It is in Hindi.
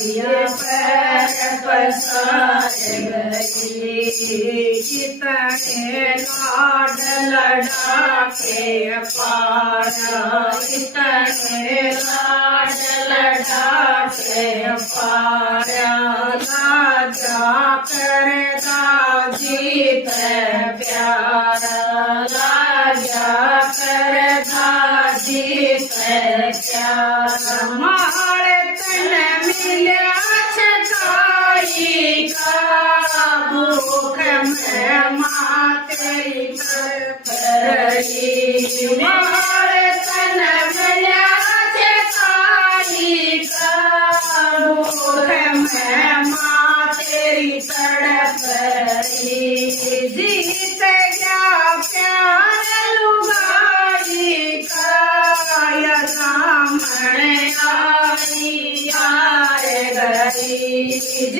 ये पैर पसार गई कितने लाड लड़ा के पारा कितने लाड लड़ा के पारा लाजा करता जीत प्यारा लाजा करता जीत प्यारा मारे तन मिल्या छताई का भूख में माते करई मारे तन मिल्या छताई का भूख में माते तड़पई जीत गया प्यार लुगाई का या सामने आई यार गई